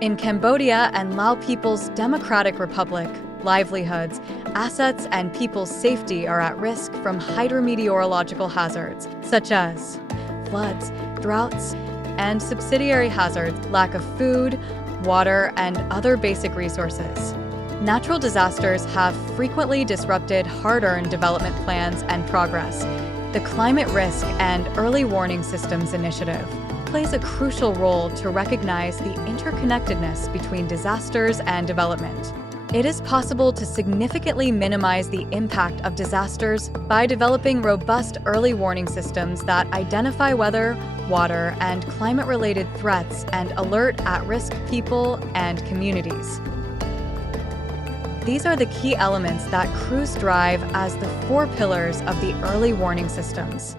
In Cambodia and Lao People's Democratic Republic, livelihoods, assets, and people's safety are at risk from hydrometeorological hazards, such as floods, droughts, and subsidiary hazards, lack of food, water, and other basic resources. Natural disasters have frequently disrupted hard-earned development plans and progress. The Climate Risk and Early Warning Systems Initiative plays a crucial role to recognize the interconnectedness between disasters and development. It is possible to significantly minimize the impact of disasters by developing robust early warning systems that identify weather, water, and climate-related threats and alert at-risk people and communities. These are the key elements that CRUISE drive as the 4 pillars of the early warning systems.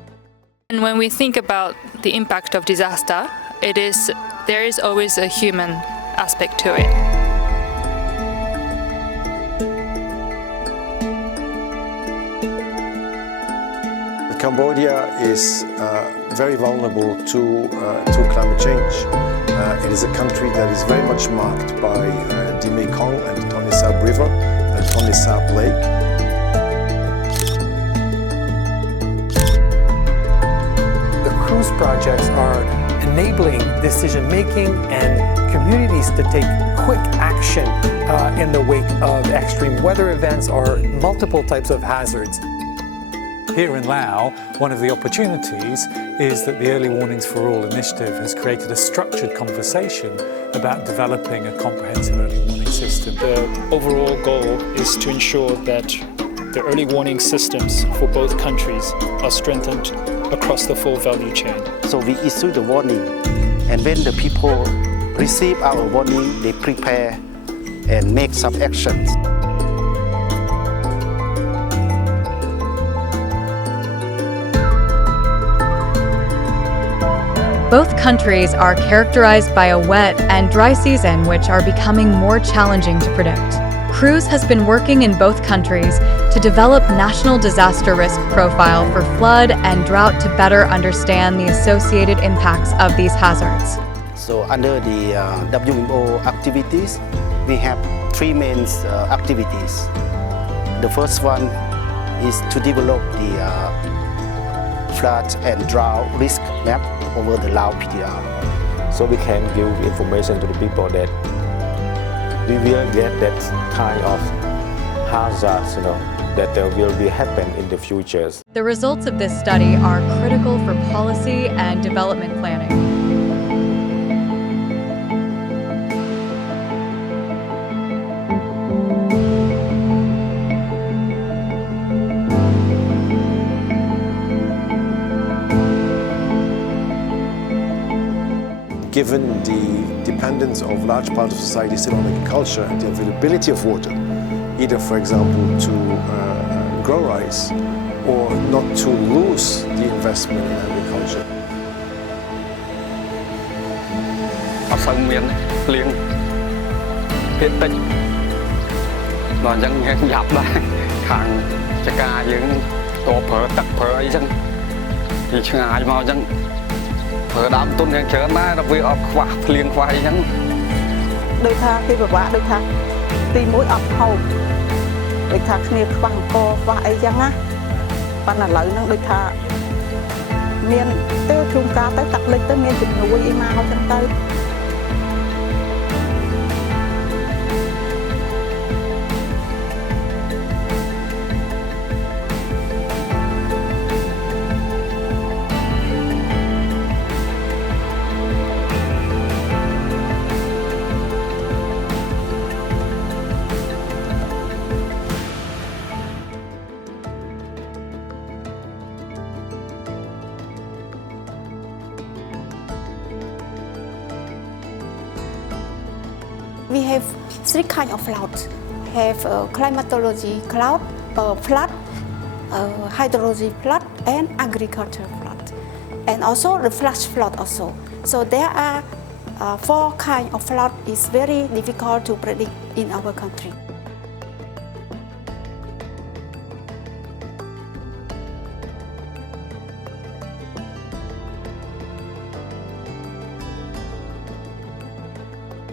And when we think about the impact of disaster, there is always a human aspect to it. Cambodia is very vulnerable to climate change. It is a country that is very much marked by the Mekong and the Tonle Sap River and Tonle Sap Lake. The CRUISE projects are enabling decision-making and communities to take quick action in the wake of extreme weather events or multiple types of hazards. Here in Laos, one of the opportunities is that the Early Warnings for All initiative has created a structured conversation about developing a comprehensive early warning system. The overall goal is to ensure that the early warning systems for both countries are strengthened across the full value chain. So we issue the warning, and when the people receive our warning, they prepare and make some actions. Both countries are characterized by a wet and dry season which are becoming more challenging to predict. CRUISE has been working in both countries to develop national disaster risk profile for flood and drought to better understand the associated impacts of these hazards. So under the WMO activities, we have 3 main activities. The first one is to develop the flood and drought risk map over the Lao PDR. So we can give information to the people that we will get that kind of hazards, that will be happen in the future. The results of this study are critical for policy and development planning. Given the dependence of large parts of society still on agriculture and the availability of water, either, for example, to grow rice or not to lose the investment in agriculture. អត់សូវមានភ្លៀងភាគតិចដល់អញ្ចឹងយ៉ាប់ដែរខាងចកាយើងតប្រើទឹកប្រើអីចឹងពីឆ្ងាយមកអញ្ចឹង ប្រើដើមទុនយ៉ាងច្រើនដែរដល់វាអត់ខ្វះភ្លៀងខ្វះអីចឹងដូចថាគេពិបាកដូចថាទី1អត់ហូបដូចថាគ្នាខ្វះអង្គខ្វះអីចឹងណាប៉ុន្តែឥឡូវហ្នឹងដូចថាមានទៅជួនកាលទៅទឹកលិចទៅមានជំនួយអីមកចឹងទៅ We have 3 kinds of cloud. Have climatology cloud, flood, hydrology flood, and agriculture flood, and also the flash flood also. So there are 4 kinds of flood. Is very difficult to predict in our country.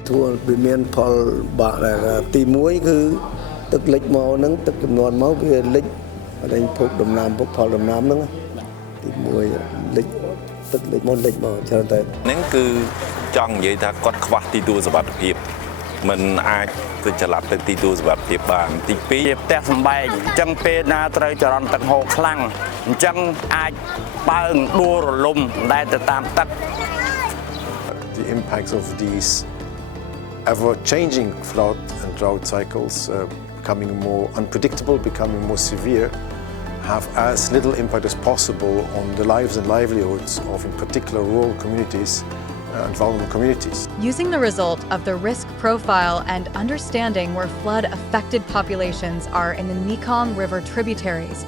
ធួវាមានផលបាក់ដែលទី1គឺទឹកលិចមកហ្នឹងទឹកចំនួនមកវាលិចអីភពដំណាំភពផលដំណាំហ្នឹងទី1លិចទឹកលិចមកច្រើនតែហ្នឹងគឺចង់និយាយថាគាត់ខ្វះទីទួលសុវត្ថិភាពមិនអាចទៅចល័តទៅទីទួលសុវត្ថិភាពបានទី2ជាផ្ទះសម្បែងអញ្ចឹងពេលណាត្រូវចរន្តទឹកហូរខ្លាំងអញ្ចឹងអាចបើងដួលរលំដែលទៅតាមទឹក The impacts of these ever-changing flood and drought cycles becoming more unpredictable, becoming more severe, have as little impact as possible on the lives and livelihoods of, in particular, rural communities and vulnerable communities. Using the result of the risk profile and understanding where flood-affected populations are in the Mekong River tributaries,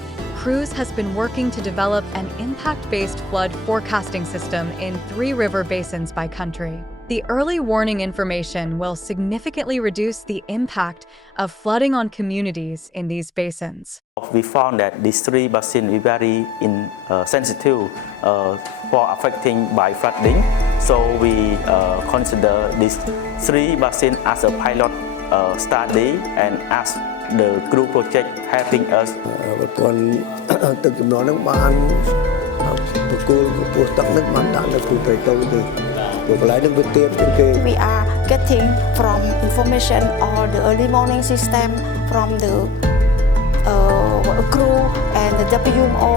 CRUISE has been working to develop an impact-based flood forecasting system in 3 river basins by country. The early warning information will significantly reduce the impact of flooding on communities in these basins. We found that these 3 basins are very sensitive for affecting by flooding. So we consider these 3 basins as a pilot study and as the group project helping us. ទឹកចំនួនហ្នឹងបានបកគោលពោះទឹកហ្នឹងបានដាក់នៅទូទៅទៅទេពួកកន្លែងហ្នឹងវាទៀបជាងគេ We are getting from information or the early warning system from the crew and the WMO.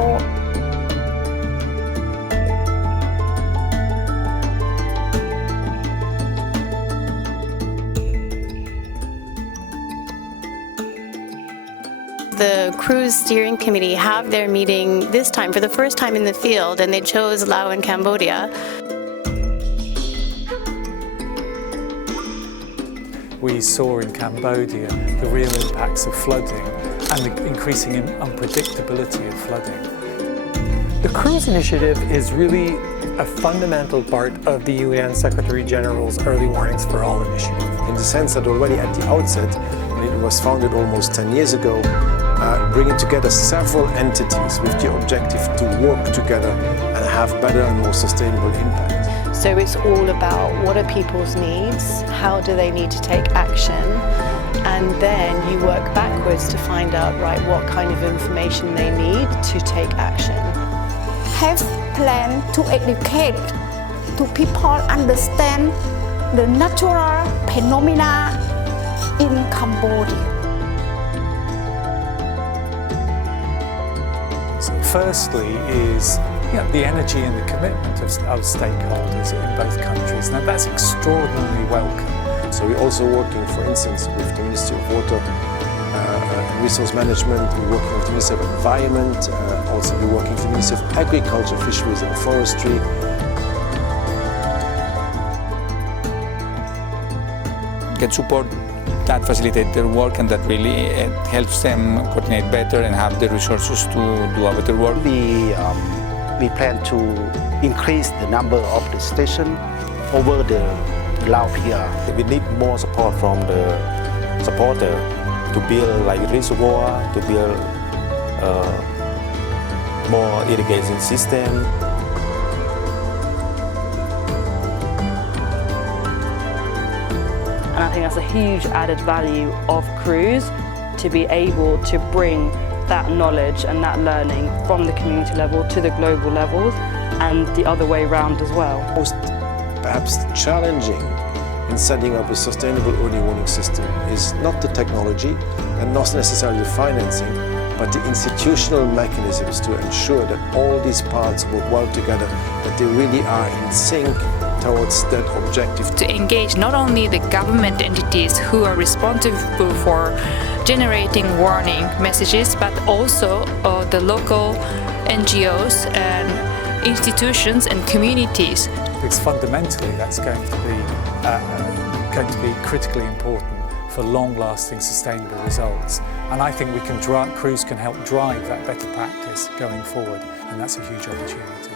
The cruise steering committee have their meeting this time for the first time in the field, and they chose Laos and Cambodia. We saw in Cambodia the real impacts of flooding and the increasing unpredictability of flooding. The cruise initiative is really a fundamental part of the UN Secretary General's Early Warnings for All initiative. In the sense that already at the outset, when it was founded almost 10 years ago, bringing together several entities with the objective to work together and have better and more sustainable impact. So it's all about what are people's needs, how do they need to take action, and then you work backwards to find out, right, what kind of information they need to take action. Have plan to educate to people understand the natural phenomena in Cambodia. So firstly is the energy and the commitment of stakeholders in both countries. Now that's extraordinarily welcome. So we're also working, for instance, with the Ministry of Water and Resource Management, we're working with the Ministry of Environment, also we're working with the Ministry of Agriculture, Fisheries and Forestry. Can support that facilitate their work and that really helps them coordinate better and have the resources to do a better work. We plan to increase the number of the stations over the Laos here. We need more support from the supporter to build like reservoir, to build more irrigation system. And I think that's a huge added value of CRUISE to be able to bring that knowledge and that learning from the community level to the global levels and the other way around as well. Most perhaps challenging in setting up a sustainable early warning system is not the technology and not necessarily the financing, but the institutional mechanisms to ensure that all these parts work well together, that they really are in sync towards that objective. To engage not only the government entities who are responsible for generating warning messages, but also the local NGOs and institutions and communities. Because fundamentally that's going to be critically important for long-lasting sustainable results. And I think CRUISE can help drive that better practice going forward, and that's a huge opportunity.